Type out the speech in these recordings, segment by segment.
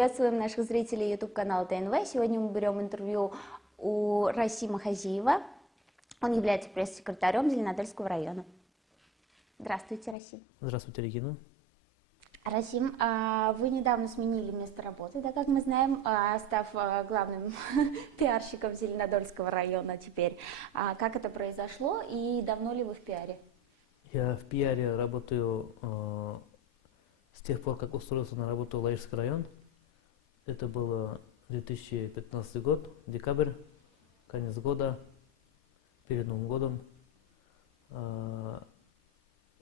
Приветствуем наших зрителей YouTube-канала ТНВ. Сегодня мы берем интервью у Расима Хазиева. Он является пресс-секретарем Зеленодольского района. Здравствуйте, Расим. Здравствуйте, Регина. Расим, вы недавно сменили место работы, да, как мы знаем, став главным пиарщиком Зеленодольского района теперь. Как это произошло и давно ли вы в пиаре? Я в пиаре работаю с тех пор, как устроился на работу в Лаишский район. Это было 2015 год, декабрь, конец года, перед Новым годом.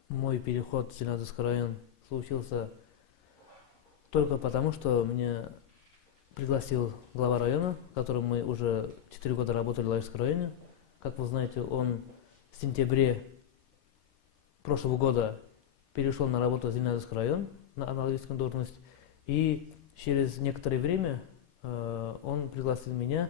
Мой переход в Зеленодольский район случился только потому, что меня пригласил глава района, с которым мы уже 4 года работали в Лаишском районе. Как вы знаете, он в сентябре прошлого года перешел на работу в Зеленодольский район на аналогичную должность. И через некоторое время он пригласил меня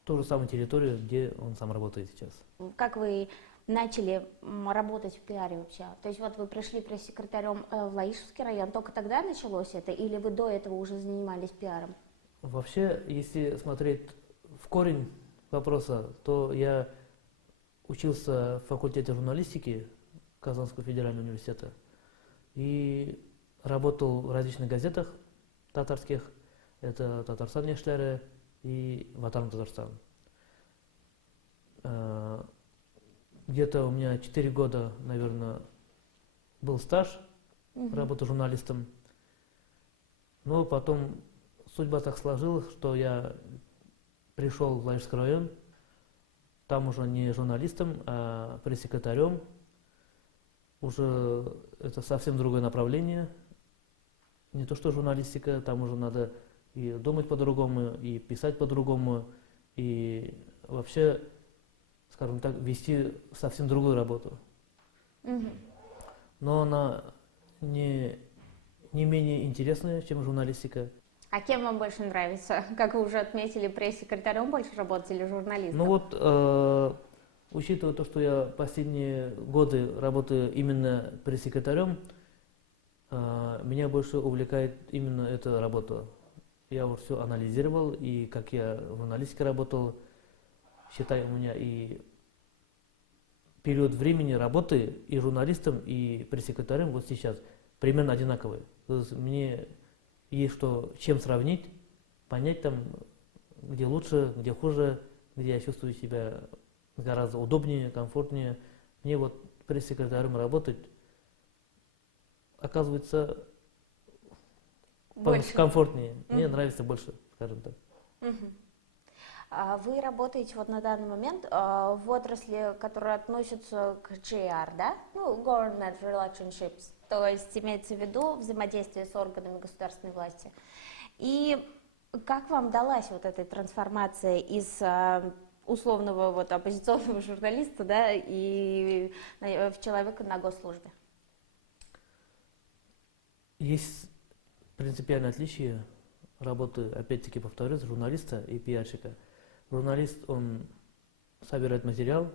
в ту же самую территорию, где он сам работает сейчас. Как вы начали работать в пиаре вообще? То есть вот вы пришли пресс-секретарем в Лаишевский район, только тогда началось это, или вы до этого уже занимались пиаром? Вообще, если смотреть в корень вопроса, то я учился в факультете журналистики Казанского федерального университета и работал в различных газетах татарских. Это Татарстан Яшьләре и Ватан Татарстан. Где-то у меня 4 года, наверное, был стаж работы журналистом. Но потом судьба так сложилась, что я пришел в Лаишский район, там уже не журналистом, а пресс-секретарем. Уже это совсем другое направление. Не то что журналистика, там уже надо и думать по-другому, и писать по-другому, и вообще, скажем так, вести совсем другую работу. Но она не менее интересная, чем журналистика. А кем вам больше нравится? Как вы уже отметили, пресс-секретарем больше работать или журналистом? Ну вот, учитывая то, что я последние годы работаю именно пресс-секретарем, меня больше увлекает именно эта работа. Я вот все анализировал, и как я в журналистике работал, считаю, у меня и период времени работы и журналистом, и пресс-секретарем вот сейчас примерно одинаковый. То есть мне есть чем сравнить, понять там, где лучше, где хуже, где я чувствую себя гораздо удобнее, комфортнее. Мне вот пресс-секретарем работать, оказывается, комфортнее. Мне нравится больше, скажем так. Вы работаете вот на данный момент в отрасли, которая относится к GR, да? Ну, Government Relationships, то есть имеется в виду взаимодействие с органами государственной власти. И как вам далась вот эта трансформация из условного вот оппозиционного журналиста, да, и в человека на госслужбе? Есть принципиальное отличие работы, опять-таки повторюсь, журналиста и пиарщика. Журналист, он собирает материал,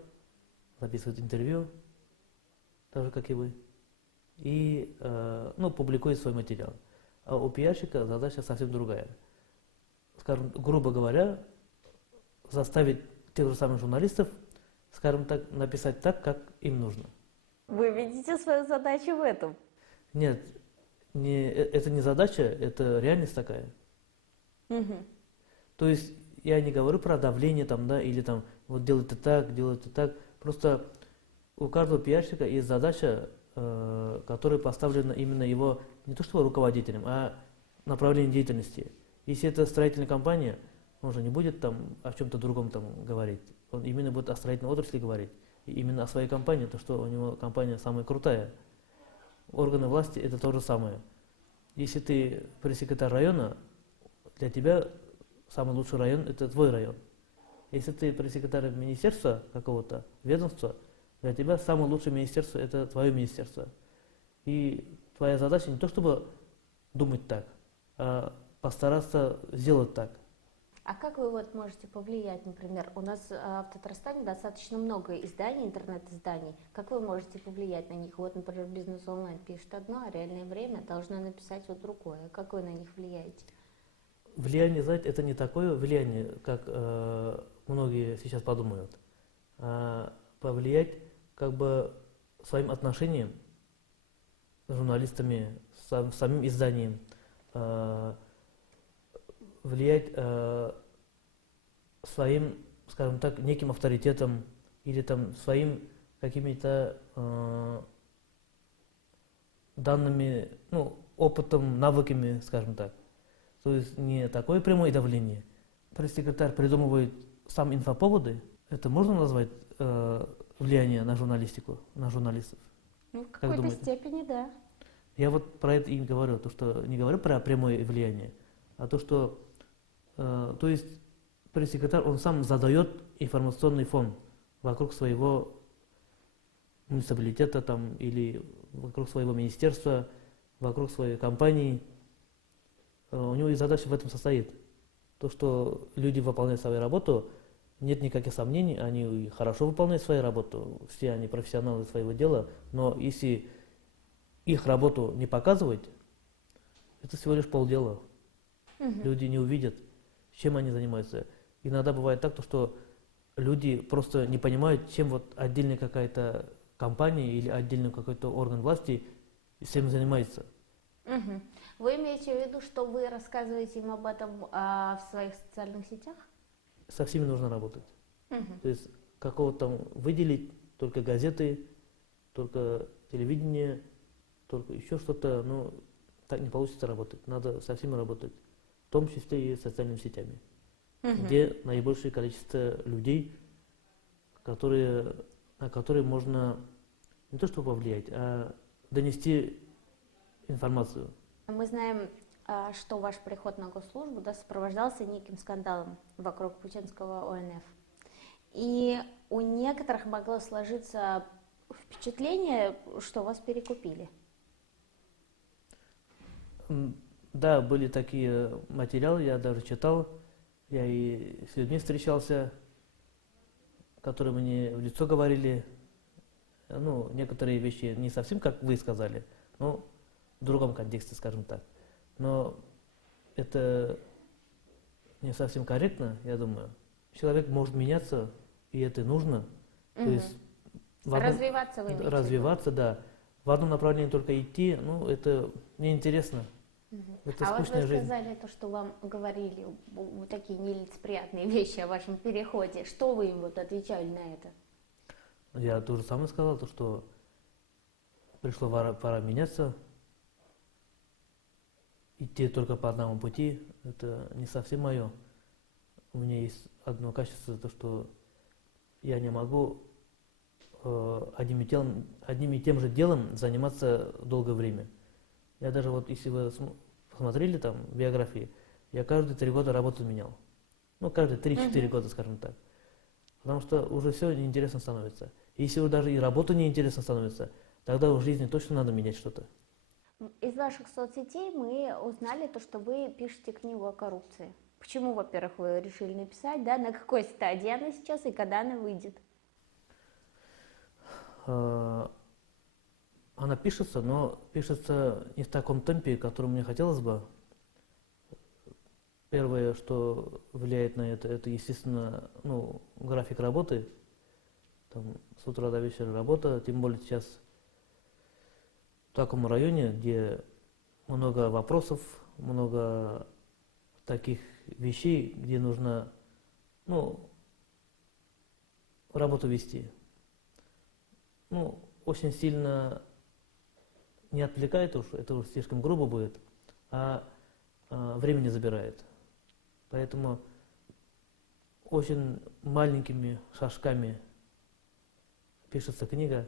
записывает интервью, так же, как и вы, и публикует свой материал. А у пиарщика задача совсем другая. Скажем, грубо говоря, заставить тех же самых журналистов, скажем так, написать так, как им нужно. Вы видите свою задачу в этом? Нет, это не задача, это реальность такая. То есть я не говорю про давление там, да, или там вот делайте так. Просто у каждого пиарщика есть задача, которая поставлена именно его, не то что руководителем, а направлением деятельности. Если это строительная компания, он же не будет там о чем-то другом там говорить. Он именно будет о строительной отрасли говорить. И именно о своей компании, то что у него компания самая крутая. Органы власти это то же самое. Если ты пресс-секретарь района, для тебя самый лучший район это твой район. Если ты пресс-секретарь министерства какого-то, ведомства, для тебя самое лучшее министерство это твое министерство. И твоя задача не то чтобы думать так, а постараться сделать так. А как вы вот можете повлиять, например, у нас в Татарстане достаточно много изданий, интернет-изданий. Как вы можете повлиять на них? Вот, например, Бизнес Онлайн пишет одно, а Реальное время должно написать вот другое. Как вы на них влияете? Влияние, знаете, это не такое влияние, как многие сейчас подумают, а повлиять как бы своим отношением с журналистами, самим изданием, э, влиять своим, скажем так, неким авторитетом или там своим какими-то данными, ну, опытом, навыками, скажем так. То есть не такое прямое давление. Пресс-секретарь придумывает сам инфоповоды. Это можно назвать влияние на журналистику, на журналистов? Ну, в Как какой-то думаете? степени, да. Я вот про это и говорю, то, что не говорю про прямое влияние, а то, что, то есть пресс-секретарь, он сам задает информационный фон вокруг своего муниципалитета там, или вокруг своего министерства, вокруг своей компании. У него и задача в этом состоит. То, что люди выполняют свою работу, нет никаких сомнений, они и хорошо выполняют свою работу, все они профессионалы своего дела, но если их работу не показывать, это всего лишь полдела. Люди не увидят, чем они занимаются. Иногда бывает так, то, что люди просто не понимают, чем вот отдельная какая-то компания или отдельный какой-то орган власти всем занимается. Мгм. Вы имеете в виду, что вы рассказываете им об этом в своих социальных сетях? Со всеми нужно работать. Мгм. То есть какого-то там выделить только газеты, только телевидение, только еще что-то, ну, так не получится работать. Надо со всеми работать, в том числе и с социальными сетями, где наибольшее количество людей, на которые можно не то что повлиять, а донести информацию. Мы знаем, что ваш приход на госслужбу, да, сопровождался неким скандалом вокруг путинского ОНФ. И у некоторых могло сложиться впечатление, что вас перекупили. Да, были такие материалы, я даже читал, я и с людьми встречался, которые мне в лицо говорили, ну, некоторые вещи не совсем как вы сказали, но в другом контексте, скажем так. Но это не совсем корректно, я думаю. Человек может меняться, и это нужно. То есть Развиваться вы имеете в виду? развиваться, да. В одном направлении только идти, ну, это неинтересно. Это А вот вы скучная жизнь. сказали то, что вам говорили вот такие нелицеприятные вещи о вашем переходе. Что вы им вот отвечали на это? Я то же самое сказал, то, что пришло пора меняться. Идти только по одному пути, это не совсем мое. У меня есть одно качество, то, что я не могу одним и тем же делом заниматься долгое время. Я даже вот, если вы посмотрели там биографии, я каждые 3 года работу менял. Ну, каждые 3-4 года, скажем так. Потому что уже все неинтересно становится. Если уже даже и работа неинтересно становится, тогда в жизни точно надо менять что-то. Из ваших соцсетей мы узнали то, что вы пишете книгу о коррупции. Почему, во-первых, вы решили написать, да, на какой стадии она сейчас и когда она выйдет? Она пишется, но пишется не в таком темпе, которым мне хотелось бы. Первое, что влияет на это, естественно, ну, график работы. Там, с утра до вечера работа, тем более сейчас в таком районе, где много вопросов, много таких вещей, где нужно, ну, работу вести. Ну, очень сильно не отвлекает уж, это уж слишком грубо будет, а времени забирает. Поэтому очень маленькими шажками пишется книга,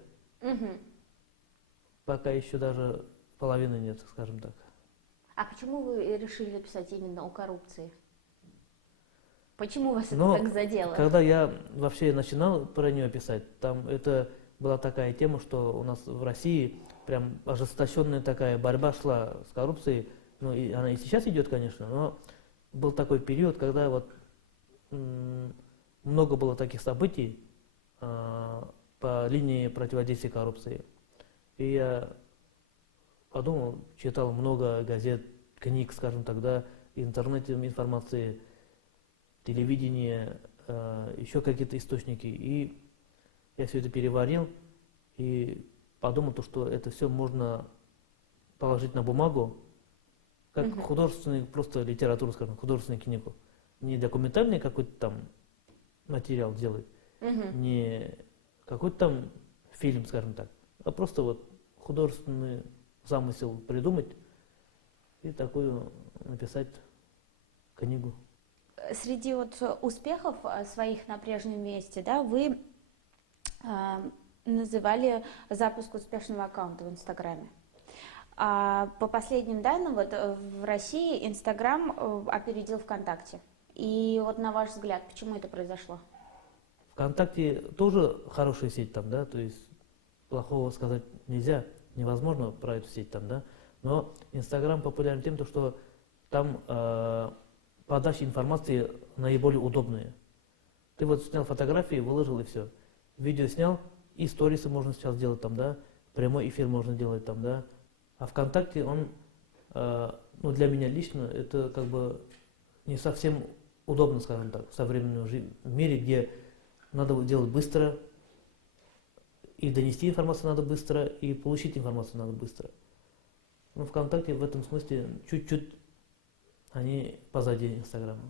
пока еще даже половины нет, скажем так. А почему вы решили написать именно о коррупции? Почему вас это Но так задело? когда я вообще начинал про нее писать, там это была такая тема, что у нас в России прям ожесточенная такая борьба шла с коррупцией. Ну, и она и сейчас идет, конечно, но был такой период, когда вот много было таких событий по линии противодействия коррупции. И я подумал, читал много газет, книг, скажем так, да, интернете информации, телевидение, еще какие-то источники. И я все это переварил и подумал, что это все можно положить на бумагу, как художественную, просто литературу, скажем, художественную книгу. Не документальный какой-то там материал делать, не какой-то там фильм, скажем так, а просто вот художественный замысел придумать и такую написать книгу. Среди вот успехов своих на прежнем месте, да, вы называли запуск успешного аккаунта в Инстаграме. А по последним данным, вот в России Инстаграм опередил ВКонтакте. И вот на ваш взгляд, почему это произошло? ВКонтакте тоже хорошая сеть там, да, то есть плохого сказать нельзя, невозможно про эту сеть там, да, но Инстаграм популярен тем, что там подача информации наиболее удобная. Ты вот снял фотографии, выложил и все. Видео снял, и сторисы можно сейчас делать там, да, прямой эфир можно делать там, да. А ВКонтакте он, ну для меня лично, это как бы не совсем удобно, скажем так, в современном мире, где надо делать быстро, и донести информацию надо быстро, и получить информацию надо быстро. Но ВКонтакте в этом смысле чуть-чуть они позади Инстаграма.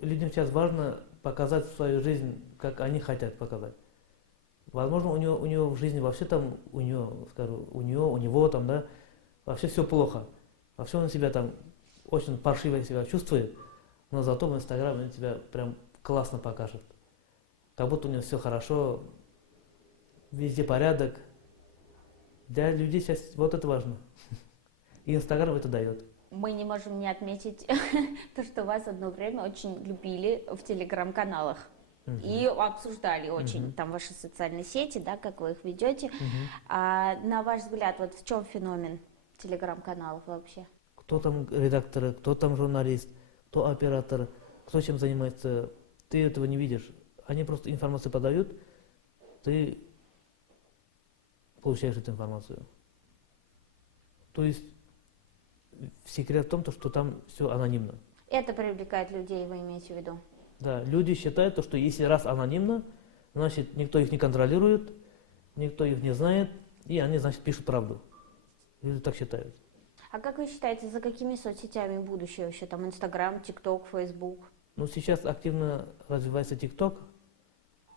Людям сейчас важно показать свою жизнь, как они хотят показать. Возможно, у него в жизни вообще там, у него там, да, вообще все плохо. Вообще он себя там очень паршиво себя чувствует, но зато в Инстаграме он тебя прям классно покажет. Как будто у него все хорошо, везде порядок. Для людей сейчас вот это важно. И Инстаграм это дает. Мы не можем не отметить то, что вас одно время очень любили в телеграм-каналах. И обсуждали очень там ваши социальные сети, да, как вы их ведете. А на ваш взгляд, вот в чем феномен телеграм-каналов вообще? Кто там редактор, кто там журналист, кто оператор, кто чем занимается, ты этого не видишь. Они просто информацию подают, ты получаешь эту информацию. То есть секрет в том, что там все анонимно. Это привлекает людей, вы имеете в виду? Да, люди считают, что если раз анонимно, значит никто их не контролирует, никто их не знает, и они, значит, пишут правду. Люди так считают. А как вы считаете, за какими соцсетями будущее вообще? Там Инстаграм, ТикТок, Фейсбук? Ну, сейчас активно развивается ТикТок,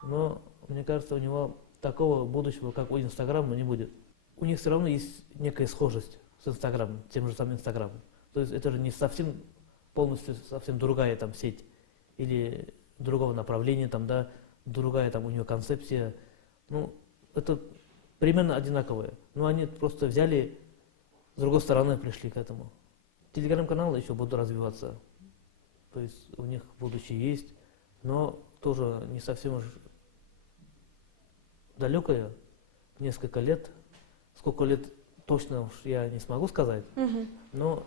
но мне кажется, у него такого будущего, как у Инстаграма, не будет. У них все равно есть некая схожесть с Инстаграмом, тем же самым Инстаграмом. То есть это же не совсем полностью совсем другая там сеть или другого направления, там, да, другая там у нее концепция. Ну, это примерно одинаковое. Но они просто взяли, с другой стороны пришли к этому. Телеграм-каналы еще будут развиваться. То есть у них будущее есть, но тоже не совсем уж далекое, несколько лет. Сколько лет точно уж я не смогу сказать, но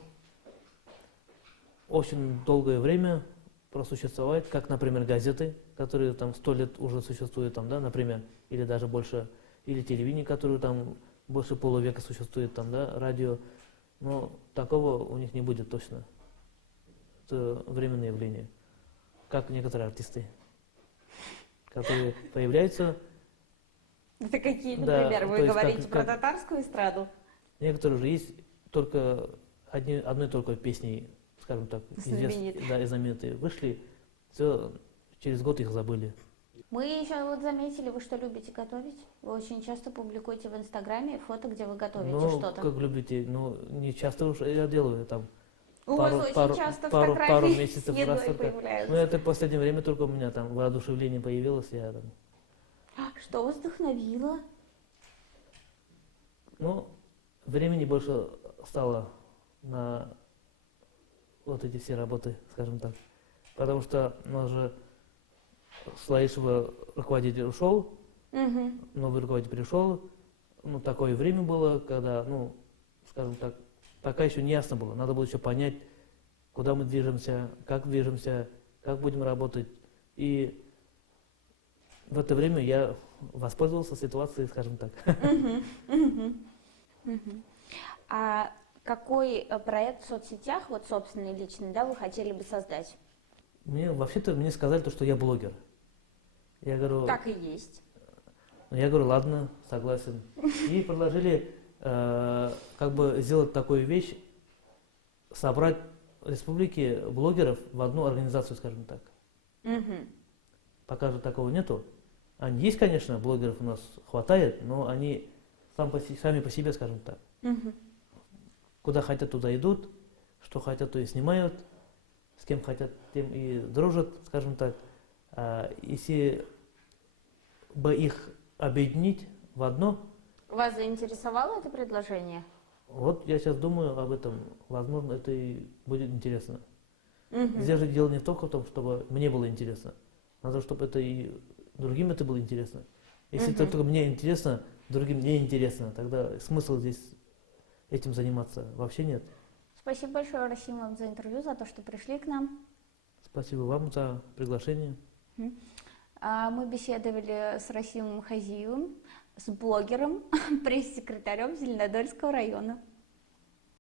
очень долгое время просуществовать, как, например, газеты, которые там 100 лет уже существуют, там, да, например, или даже больше, или телевидение, которое там больше полувека существует, там, да, радио, но такого у них не будет точно. Это временное явление, как некоторые артисты, которые появляются. Это какие, Да, например, то вы есть говорите как про татарскую эстраду? Некоторые же есть только одной только песней, скажем так, Знаменитые. знаменитые. Вышли, все, через год их забыли. Мы еще вот заметили, вы что любите готовить? Вы очень часто публикуете в Инстаграме фото, где вы готовите Ну, что-то. как любите, ну, не часто уж я делаю там. У вас очень часто фотографии пару месяцев с едой раз только. появляются. Ну, это в последнее время только у меня там воодушевление появилось, я там. Что вас вдохновило? Ну, времени больше стало на вот эти все работы, скажем так. Потому что у нас же Слаишева руководитель ушел, новый руководитель пришел. Ну, такое время было, когда, ну, скажем так, пока еще не ясно было. Надо было еще понять, куда мы движемся, как будем работать. И в это время я воспользовался ситуацией, скажем так. А какой проект в соцсетях, вот собственный личный, да, вы хотели бы создать? Вообще-то мне сказали, то, что я блогер. Я говорю, Так и есть. ладно, согласен. И предложили как бы сделать такую вещь, собрать республики блогеров в одну организацию, скажем так. Пока же такого нету. Они есть, конечно, блогеров у нас хватает, но они сами по себе, скажем так. Куда хотят, туда идут, что хотят, то и снимают, с кем хотят, тем и дружат, скажем так. Если бы их объединить в одно, Вас заинтересовало это предложение? вот я сейчас думаю об этом, возможно, это и будет интересно. Здесь же дело не только в том, чтобы мне было интересно, надо, чтобы это и другим это было интересно. Если только мне интересно, другим не интересно, тогда смысл здесь этим заниматься вообще нет. Спасибо большое, Расим, вам за интервью, за то, что пришли к нам. Спасибо вам за приглашение. Мы беседовали с Расимом Хазиевым, с блогером, пресс-секретарем Зеленодольского района.